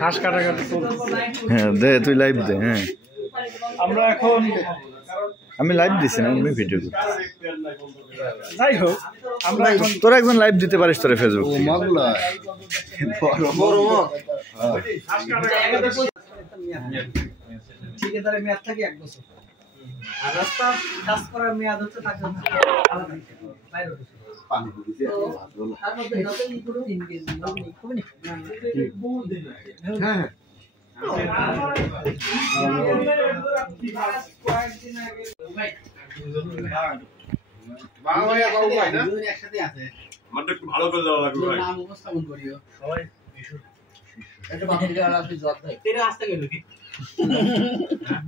ঘাস কাটাকাটি হ্যাঁ দে তুই লাইভ দে। হ্যাঁ আমরা এখন আমি লাইভ দিছি না, আমি ভিডিও করছি। যাই হোক আমরা এখন তোরা একজন লাইভ দিতে পারিস তোরে ফেসবুক ঠিকাদারের মেয়াদ থাকে 1 বছর, আর রাস্তা কাজ করার মেয়াদ হচ্ছে তার জন্য আলাদা বাইরে তার মধ্যে যতই পুরো ইনগেজ হবে না। হ্যাঁ একসাথে আছে ভালো করে দেওয়া লাগবে ভাই, নাম উপস্থাপন করিও সবাই। বিশু এটা বাকিটা আসলে জব দেয় তেরা আসতে গেল কি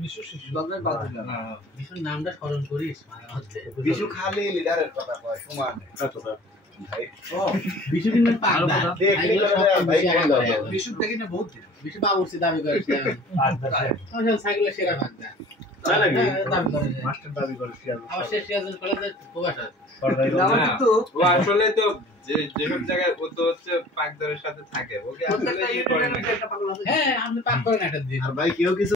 বিশু শিশু জবের বাদ দিলাম না, বিশুর নামটা স্মরণ করিস মানে হচ্ছে বিশু খালি লিডারের কথা কয় সমান আচ্ছা ভাই। ও বিশু কিন্তু পাগলা বিশু দেখি না বহুত বিশু বাবুর্চি দাবি করে আচ্ছা সাইকেলে সেরা ভাগদা তাই নাকি দাবি করে মাস্টার দাবি করে অবশ্যই সিরাজুল কলেজে প্রবাসী তো ও আসলে তো যেসব জায়গায় ও তো হচ্ছে পাকদারের সাথে থাকে ওকে আসলে কি করে না। হ্যাঁ আপনি পাক করেন একটা দিন আর ভাই কেউ কিছু